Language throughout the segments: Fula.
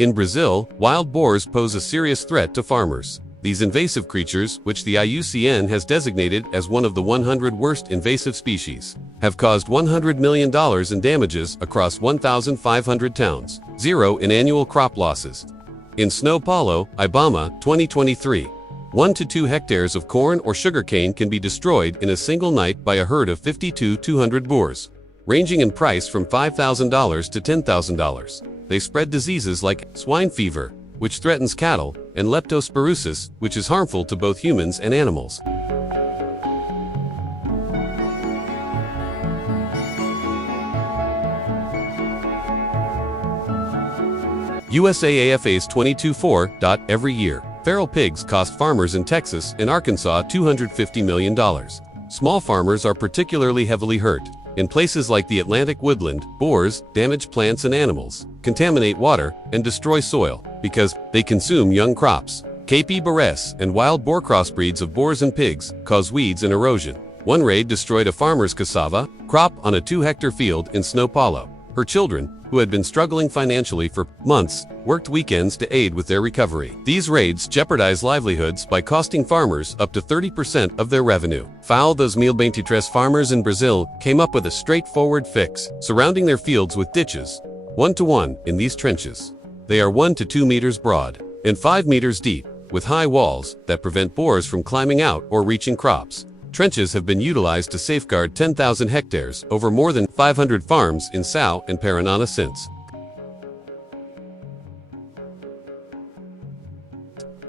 In Brazil, wild boars pose a serious threat to farmers. These invasive creatures, which the IUCN has designated as one of the 100 worst invasive species, have caused $100 million in damages across 1,500 towns, zero in annual crop losses. In São Paulo, Ibama, 2023, 1 to 2 hectares of corn or sugarcane can be destroyed in a single night by a herd of 50 to 200 boars, ranging in price from $5,000 to $10,000. They spread diseases like swine fever, which threatens cattle, and leptospirosis, which is harmful to both humans and animals. USAAFA's 22.4. Every year, feral pigs cost farmers in Texas and Arkansas $250 million. Small farmers are particularly heavily hurt. In places like the Atlantic woodland, boars damage plants and animals, contaminate water, and destroy soil because they consume young crops. KP Boars and wild boar crossbreeds of boars and pigs cause weeds and erosion. One raid destroyed a farmer's cassava crop on a 2-hectare field in São Paulo. Her children, who had been struggling financially for months, worked weekends to aid with their recovery. These raids jeopardize livelihoods by costing farmers up to 30% of their revenue. Foul 2023 farmers in Brazil came up with a straightforward fix, surrounding their fields with ditches, 1-to-1 in these trenches. They are 1 to 2 meters broad and 5 meters deep, with high walls that prevent boars from climbing out or reaching crops. Trenches have been utilized to safeguard 10,000 hectares over more than 500 farms in São and Paraná since.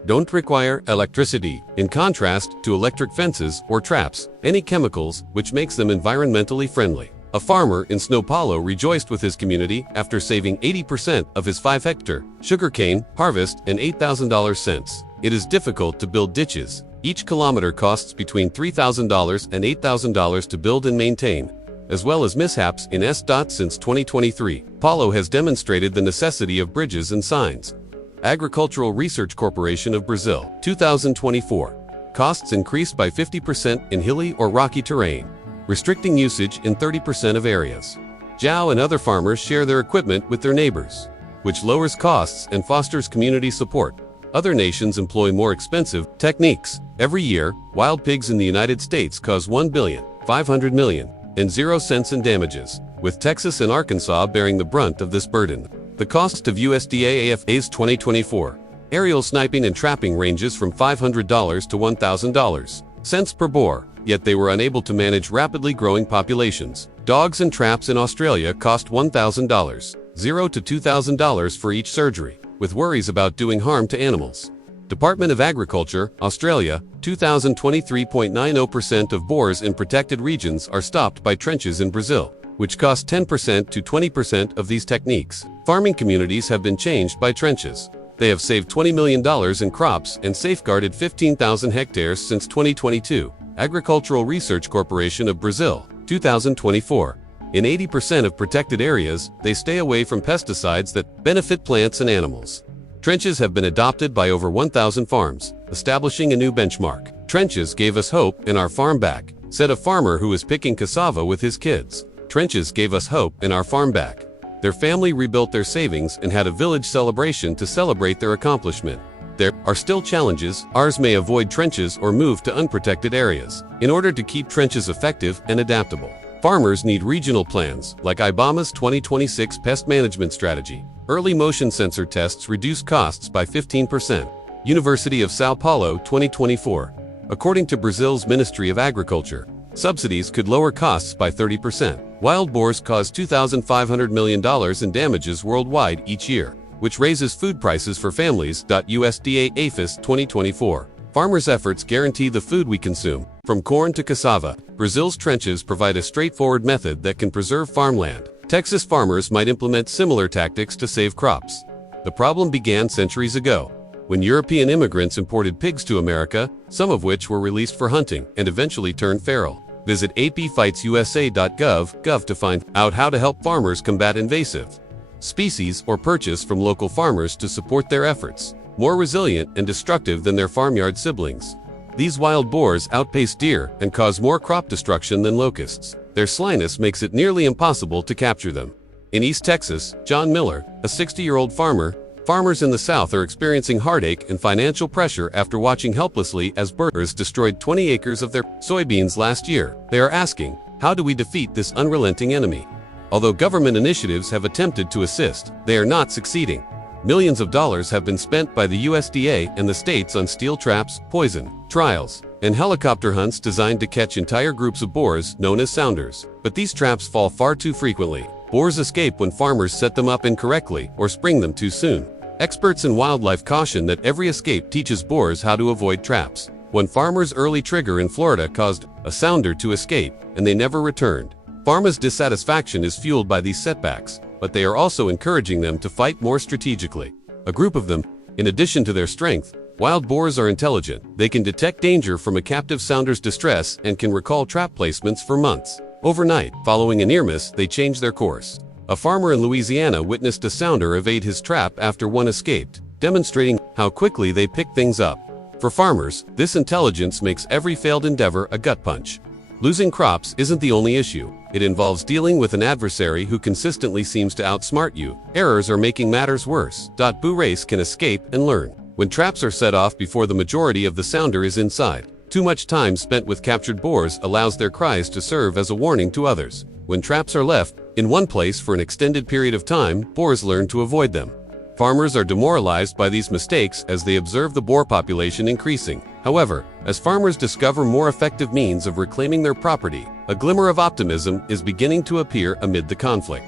Don't require electricity, in contrast to electric fences or traps, any chemicals, which makes them environmentally friendly. A farmer in São Paulo rejoiced with his community after saving 80% of his 5-hectare sugarcane harvest and $8,000 cents. It is difficult to build ditches. Each kilometer costs between $3,000 and $8,000 to build and maintain, as well as mishaps in Since 2023. Paulo has demonstrated the necessity of bridges and signs. Agricultural Research Corporation of Brazil, 2024. Costs increased by 50% in hilly or rocky terrain, restricting usage in 30% of areas. Zhao and other farmers share their equipment with their neighbors, which lowers costs and fosters community support. Other nations employ more expensive techniques. Every year, wild pigs in the United States cause $1.5 billion and 0 cents in damages, with Texas and Arkansas bearing the brunt of this burden. The cost of USDA-AFA's 2024 aerial sniping and trapping ranges from $500 to $1,000 cents per boar, yet they were unable to manage rapidly growing populations. Dogs and traps in Australia cost $1,000, $0 to $2,000 for each surgery, with worries about doing harm to animals. Department of Agriculture, Australia, 2023.90% of boars in protected regions are stopped by trenches in Brazil, which cost 10% to 20% of these techniques. Farming communities have been changed by trenches. They have saved $20 million in crops and safeguarded 15,000 hectares since 2022. Agricultural Research Corporation of Brazil, 2024. In 80% of protected areas, they stay away from pesticides that benefit plants and animals. Trenches have been adopted by over 1,000 farms, establishing a new benchmark. Trenches gave us hope and our farm back, said a farmer who was picking cassava with his kids. Trenches gave us hope and our farm back. Their family rebuilt their savings and had a village celebration to celebrate their accomplishment. There are still challenges. Ours may avoid trenches or move to unprotected areas. In order to keep trenches effective and adaptable, farmers need regional plans, like Ibama's 2026 pest management strategy. Early motion sensor tests reduce costs by 15%. University of São Paulo, 2024. According to Brazil's Ministry of Agriculture, subsidies could lower costs by 30%. Wild boars cause $2,500 million in damages worldwide each year, which raises food prices for families. USDA-APHIS 2024. Farmers' efforts guarantee the food we consume, from corn to cassava. Brazil's trenches provide a straightforward method that can preserve farmland. Texas farmers might implement similar tactics to save crops. The problem began centuries ago, when European immigrants imported pigs to America, some of which were released for hunting and eventually turned feral. Visit apfightsusa.gov to find out how to help farmers combat invasive species or purchase from local farmers to support their efforts, more resilient and destructive than their farmyard siblings. These wild boars outpace deer and cause more crop destruction than locusts. Their slyness makes it nearly impossible to capture them. In East Texas, John Miller, a 60-year-old farmers in the South are experiencing heartache and financial pressure after watching helplessly as boars destroyed 20 acres of their soybeans last year. They are asking, how do we defeat this unrelenting enemy? Although government initiatives have attempted to assist, they are not succeeding. Millions of dollars have been spent by the USDA and the states on steel traps, poison, trials, and helicopter hunts designed to catch entire groups of boars known as sounders. But these traps fall far too frequently. Boars escape when farmers set them up incorrectly or spring them too soon. Experts in wildlife caution that every escape teaches boars how to avoid traps. One farmer's early trigger in Florida caused a sounder to escape, and they never returned. Farmers' dissatisfaction is fueled by these setbacks, but they are also encouraging them to fight more strategically. A group of them, in addition to their strength, wild boars are intelligent. They can detect danger from a captive sounder's distress and can recall trap placements for months. Overnight, following a near miss, they change their course. A farmer in Louisiana witnessed a sounder evade his trap after one escaped, demonstrating how quickly they pick things up. For farmers, this intelligence makes every failed endeavor a gut punch. Losing crops isn't the only issue. It involves dealing with an adversary who consistently seems to outsmart you. Errors are making matters worse. Boars can escape and learn. When traps are set off before the majority of the sounder is inside, too much time spent with captured boars allows their cries to serve as a warning to others. When traps are left in one place for an extended period of time, boars learn to avoid them. Farmers are demoralized by these mistakes as they observe the boar population increasing. However, as farmers discover more effective means of reclaiming their property, a glimmer of optimism is beginning to appear amid the conflict.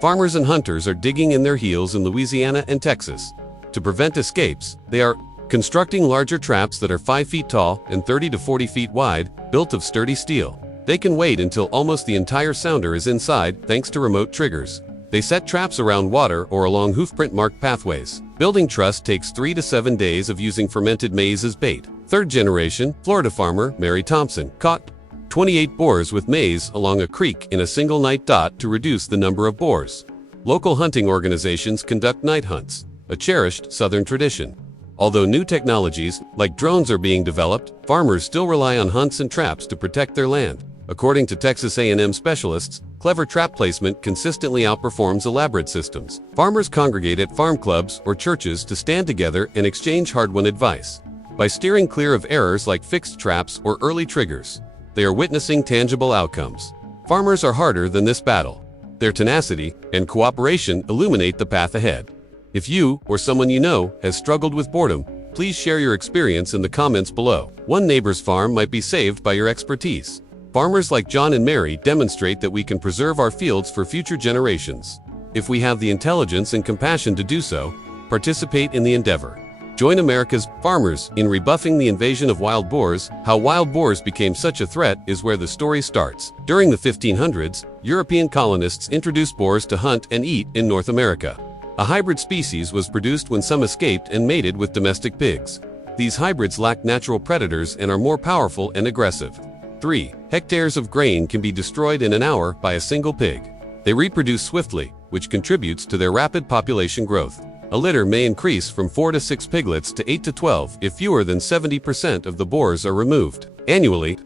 Farmers and hunters are digging in their heels in Louisiana and Texas. To prevent escapes, they are constructing larger traps that are 5 feet tall and 30 to 40 feet wide, built of sturdy steel. They can wait until almost the entire sounder is inside thanks to remote triggers. They set traps around water or along hoofprint-marked pathways. Building trust takes 3 to 7 days of using fermented maize as bait. Third-generation Florida farmer Mary Thompson caught 28 boars with maize along a creek in a single night. To reduce the number of boars, local hunting organizations conduct night hunts, a cherished Southern tradition. Although new technologies, like drones, are being developed, farmers still rely on hunts and traps to protect their land. According to Texas A&M specialists, clever trap placement consistently outperforms elaborate systems. Farmers congregate at farm clubs or churches to stand together and exchange hard-won advice. By steering clear of errors like fixed traps or early triggers, they are witnessing tangible outcomes. Farmers are harder than this battle. Their tenacity and cooperation illuminate the path ahead. If you or someone you know has struggled with boredom, please share your experience in the comments below. One neighbor's farm might be saved by your expertise. Farmers like John and Mary demonstrate that we can preserve our fields for future generations. If we have the intelligence and compassion to do so, participate in the endeavor. Join America's farmers in rebuffing the invasion of wild boars. How wild boars became such a threat is where the story starts. During the 1500s, European colonists introduced boars to hunt and eat in North America. A hybrid species was produced when some escaped and mated with domestic pigs. These hybrids lack natural predators and are more powerful and aggressive. 3 hectares of grain can be destroyed in an hour by a single pig. They reproduce swiftly, which contributes to their rapid population growth. A litter may increase from 4 to 6 piglets to 8 to 12 if fewer than 70% of the boars are removed. Annually,